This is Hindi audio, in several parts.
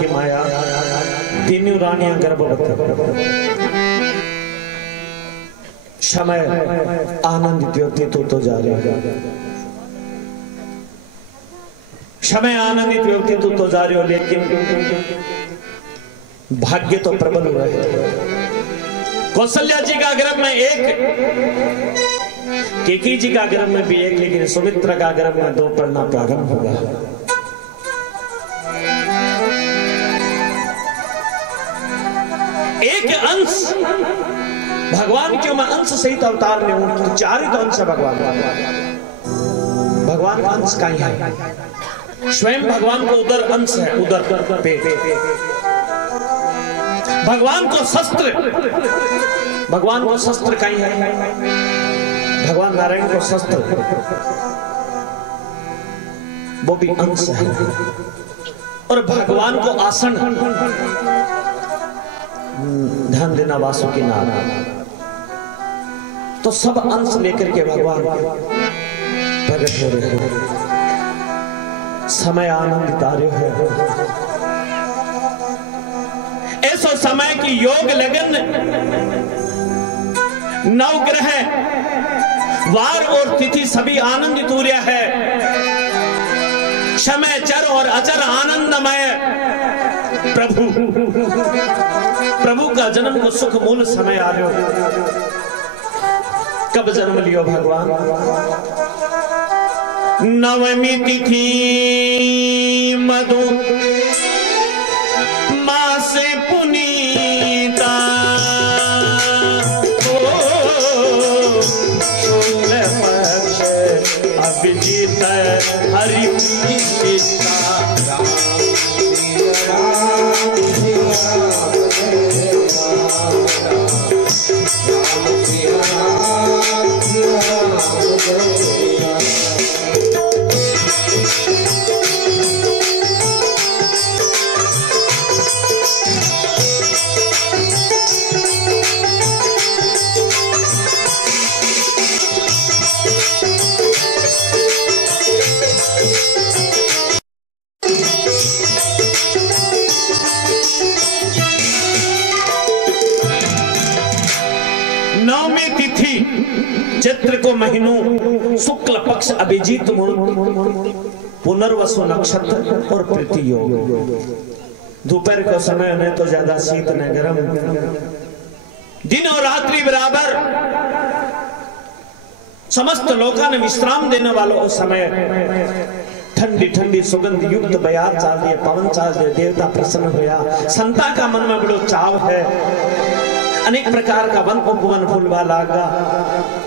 की माया, तीनों रानियां गर्भवती। समय आनंदित व्यतीत तो जा रहा है, समय आनंदित व्यतीत तो जा रहे हो, लेकिन भाग्य तो प्रबल हुआ है। कौशल्या जी का गर्भ में एक, केकी जी का गर्भ में भी एक, लेकिन सुमित्रा का गर्भ में 2 पढ़ना प्रारंभ होगा। एक अंश भगवान क्यों मैं अंश सहित अवतार में हूं, तो 4 ही तो अंश है भगवान का। भगवान का अंश कहीं है, स्वयं भगवान को उदर अंश है, उदर पेट। भगवान को शस्त्र कहीं है, भगवान नारायण को शस्त्र, वो भी अंश है। और भगवान को आसन, ध्यान देना वासुकी नाग, तो सब अंश लेकर के भगवान प्रकट हो रहे हैं। समय आनंदित आ रहे हैं, ऐसा समय की योग लगन, नवग्रह वार और तिथि सभी आनंदित हो रहा है। समय चर और अचर आनंदमय प्रभु का जन्म को सुख मूल समय आ रहे हो। कब जन्म लियो भगवान? नवमी तिथि मधु मास पुनीता, शुक्ल पक्ष अभिजीत हरि प्रीतिता। नवमी तिथि चित्र को महीनों शुक्ल पक्ष अभिजीत पुनर्वसु नक्षत्र और प्रीति योग। दोपहर का समय न तो ज्यादा शीत न गर्म, दिन और रात्रि बराबर, समस्त लोगों ने विश्राम देने वालों उस समय ठंडी ठंडी सुगंध युक्त बयार चाल दिए, पवन चाल दिए, देवता प्रसन्न हुआ। संता का मन में बड़ो चाव है, अनेक प्रकार का वन उपवन फूलवा लागा।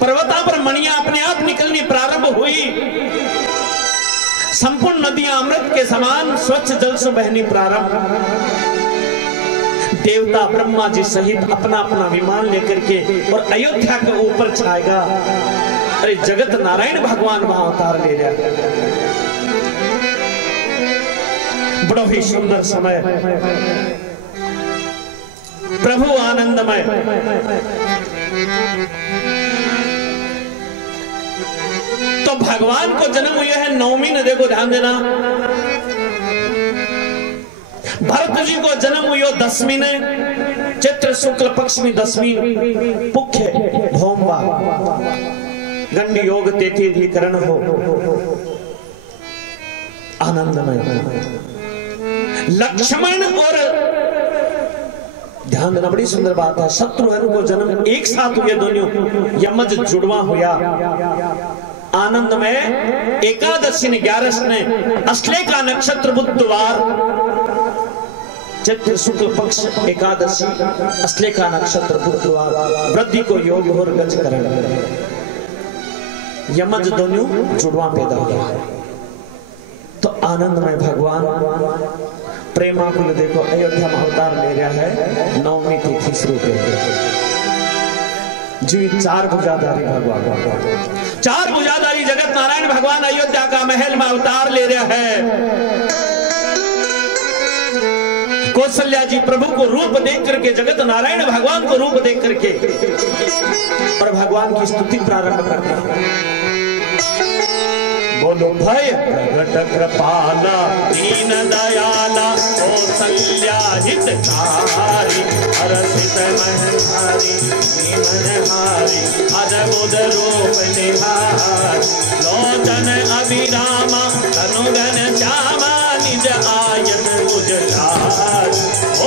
पर्वता पर मणियां अपने आप निकलनी प्रारंभ हुई, संपूर्ण नदियां अमृत के समान स्वच्छ जल से बहनी प्रारंभ। देवता ब्रह्मा जी सहित अपना अपना विमान लेकर के और अयोध्या के ऊपर छाएगा। अरे जगत नारायण भगवान वहां अवतार ले रहा, बड़ा ही सुंदर समय, प्रभु आनंदमय। तो भगवान को जन्म हुआ है नवमी ने, देखो ध्यान देना। भरत जी को जन्म हुआ 10वीं ने, चित्र शुक्ल पक्ष में 10वीं पुख्य भौमवा गंडी योग तेतीकरण हो आनंदमय। लक्ष्मण और ध्यान देना, बड़ी सुंदर बात है, शत्रुघ्न को जन्म एक साथ हुए दोनों, यमज जुड़वा हुआ आनंद में। एकादशी ने 11 ने असले का नक्षत्र बुधवार, चैत्र शुक्ल पक्ष एकादशी, असले का नक्षत्र बुधवार, वृद्धि को योग और गज करण, यमज दोनों जुड़वा पैदा हुआ। तो आनंद में भगवान प्रेमाकुल देखो अयोध्या में अवतार ले रहा है। नवमी तिथि शुरू कर जी, 4 भुजाधारी भगवान, 4 भुजाधारी जगत नारायण भगवान अयोध्या का महल में अवतार ले रहा है। कौशल्या जी प्रभु को रूप देख करके, जगत नारायण भगवान को रूप देख करके और भगवान की स्तुति प्रारंभ करता है। बोलो भय प्रगट कृपाला दीन दयाला कौसल्या हितकारी हरसित महधारी मनहारी अद्भुत रूप निहार लोचन अभिरामा तनुगन श्यामा निज आयन गुजरार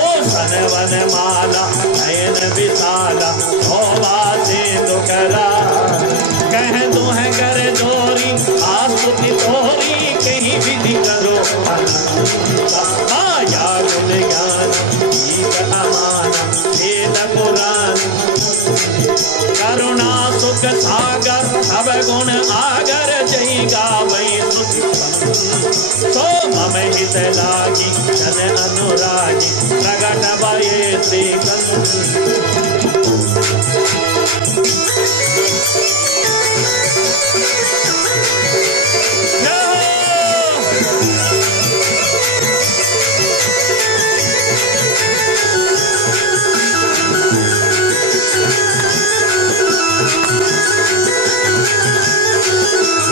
ओ सनवन माला नयन विशाला शोभा सिंधु करा कह दो है कर जोरी आस्तुति तोरी कहीं विधि करो आया गुण ज्ञान गीत अमाना वेद पुराण करुणा सुख सागर सब गुण आगर जय गावै तो मम हित लागी जन अनुरागी प्रगट भये श्री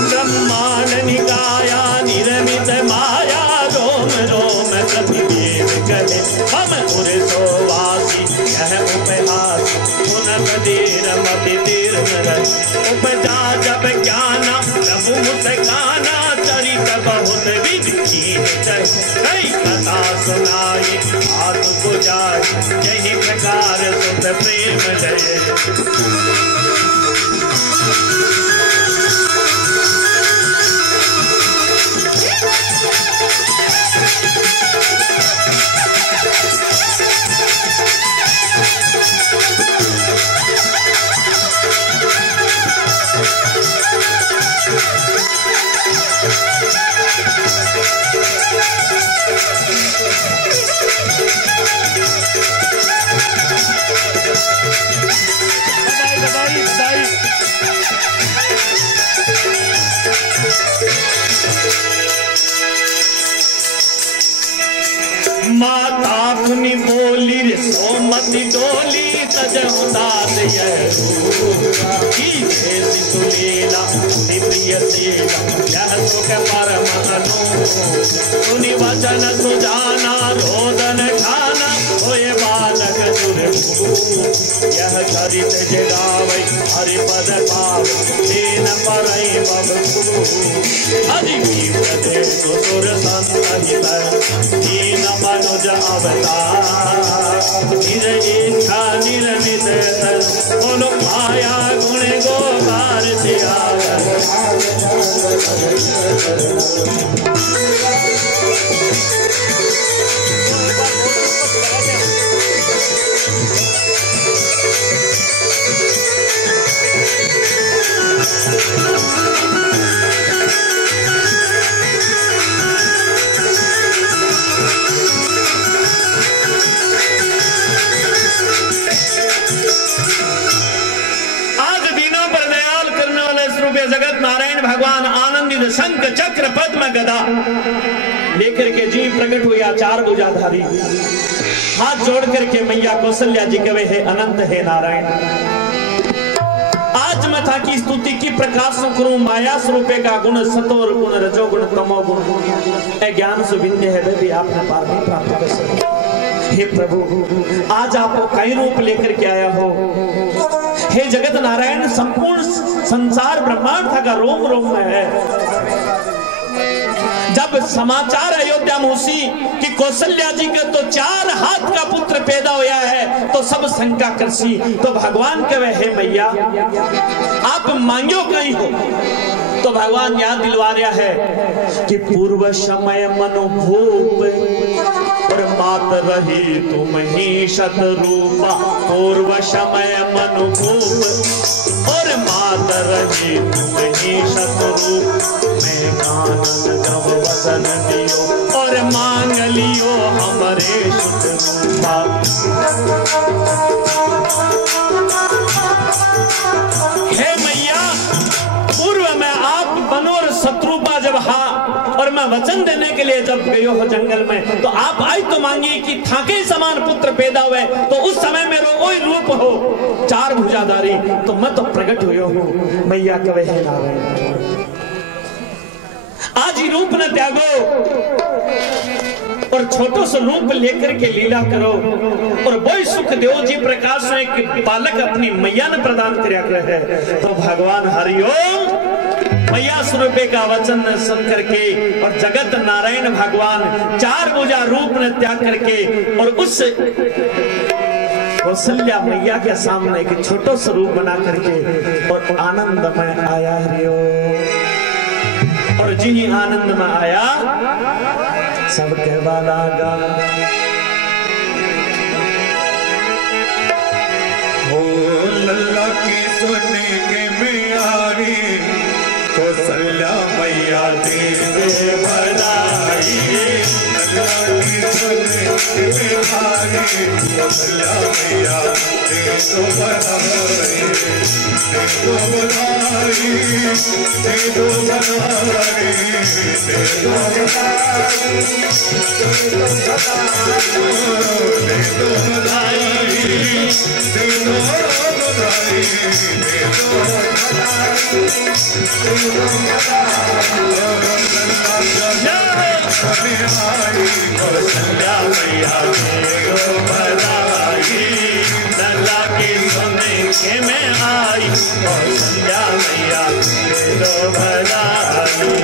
ब्रह्मांड निकाया निर्मित माया रोम रोम कभी वेद कहे हम पुरुषोवासी यह उपहास पुनः देर मति देर उपजा जब ज्ञाना प्रभु मुस्काना चरित बहुत विधि कई कथा सुनाई हाथ बुझाए यही प्रकार सुत प्रेम जय माता अपनी बोली रे सोमती डोली तजहुदास लीला प्रिय सेला यह सुख परम अनु सुनि वचन सुजाना रोदन ठाना होए बालक यह चरित जगावे हरिपद पाव दीन परई बबु हरि विप्रदे सुर संतहित दीन मनुज अवतार निर इच्छा निर्मित बोलो माया गुण गोपार जगत नारायण भगवान आनंदित शंख चक्र पद्म गदा लेकर के जी प्रकट हुई चार भुजाधारी हाथ जोड़ करके मैया कौशल्या जी कहे हे अनंत हे नारायण आज मैं था की स्तुति की प्रकाश करूं माया स्वरूपे का गुण सतोर गुण रजोगुण तमो गुण ज्ञान सुविंध्य है भी आपने पार नहीं प्राप्त कर सके। हे प्रभु आज आप कई रूप लेकर के आया हो हे जगत नारायण संपूर्ण संसार ब्रह्मांड का रोम रोम में है। जब समाचार अयोध्या में उसी कि कौशल्या जी के तो 4 हाथ का पुत्र पैदा होया है तो सब शंका करसी तो भगवान कहे हे मैया आप मांगो कहीं हो तो भगवान याद दिलवा रहा है कि पूर्व समय मनोभूप और मात रही तुम ही शतरूपा पूर्व समय मनोभूप और मात रही तुम ही शतरूप मैं कानन द्रव वसन दियो और मांग लियो हमारे शतरूपा। हे मैया पूर्व में आप बनोर शत्रुपा जब और मैं वचन देने के लिए जब गयो हो जंगल में तो आप आई तो मांगी कि थाके समान पुत्र पैदा हुए तो उस समय में कोई रूप हो 4 भुजाधारी तो मैं तो प्रकट हुए हूँ मैया कहे हे नारायण। आज ही रूप न त्यागो और छोटो सा रूप लेकर के लीला करो और वही सुख देव जी प्रकाश में कि बालक अपनी मैया ने प्रदान किया है। तो भगवान हरिओम मैया स्वरूपे का वचन सुन करके और जगत नारायण भगवान 4 भुजा रूप ने त्याग करके और उस कौशल्या मैया के सामने एक छोटो स्वरूप बना करके और आनंद में आया हरिओ। और जिन्हीं आनंद में आया सब कहवा लगा हो लल्ला की सुने के म्यारी कौशल्या मैया तेरे भलाई। लल्ला की सुने के म्यारी कौशल्या मैया तेरे भलाई। तेरे भलाई तेरे भलाई तेरे कौशल्या मैया तेरे भलाई। लल्ला की सुने के में आई कौशल्या मैया तेरे भलाई।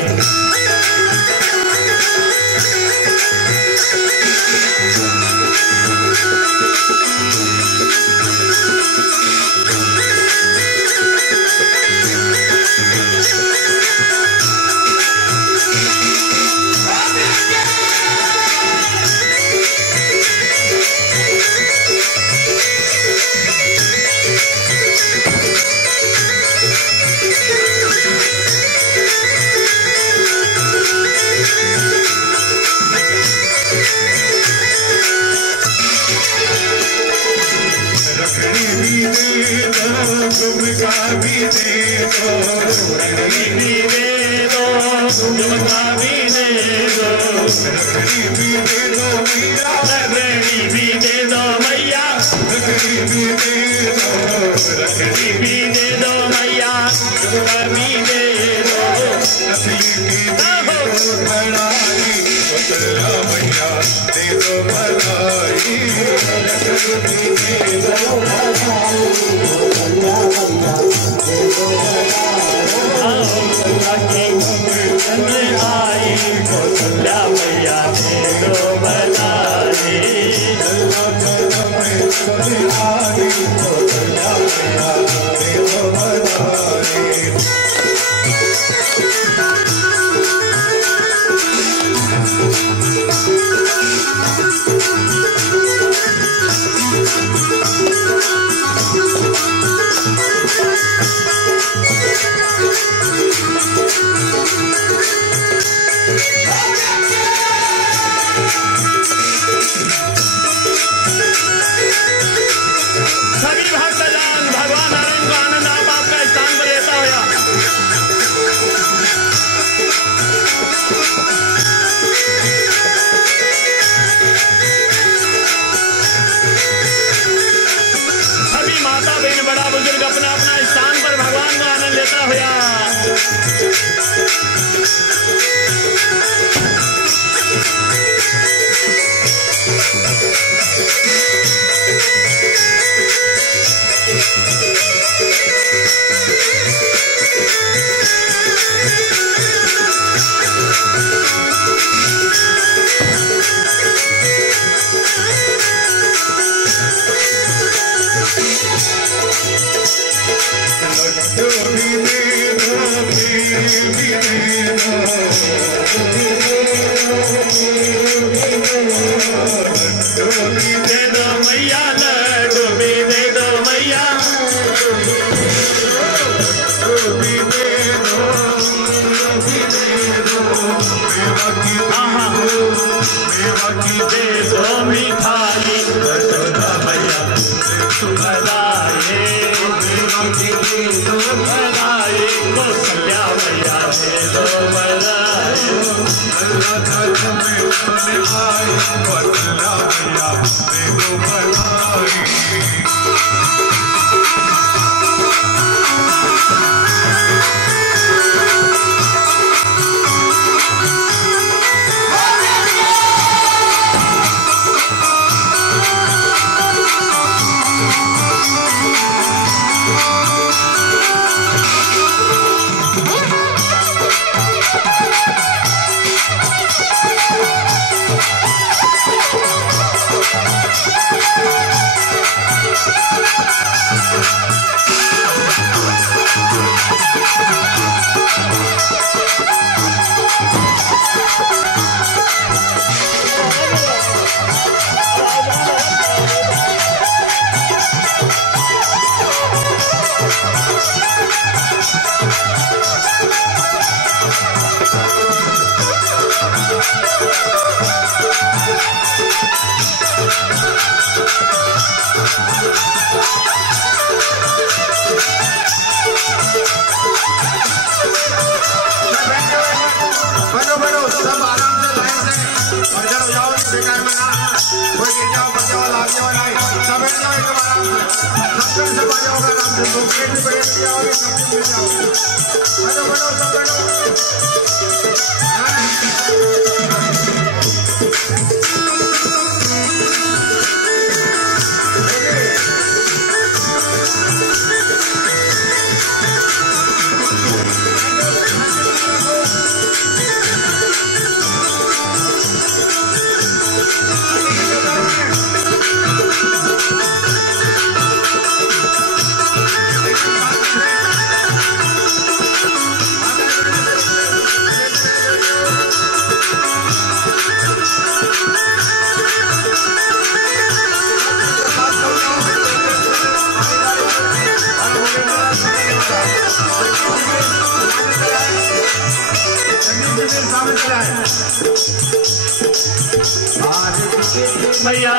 मैया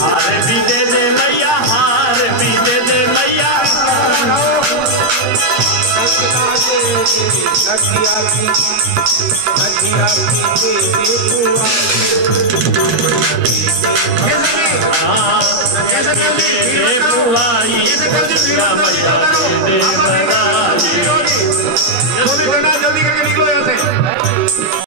हार भी दे दे मैया, हार भी दे दे मैया। जल्दी करके निकलो यहाँ से।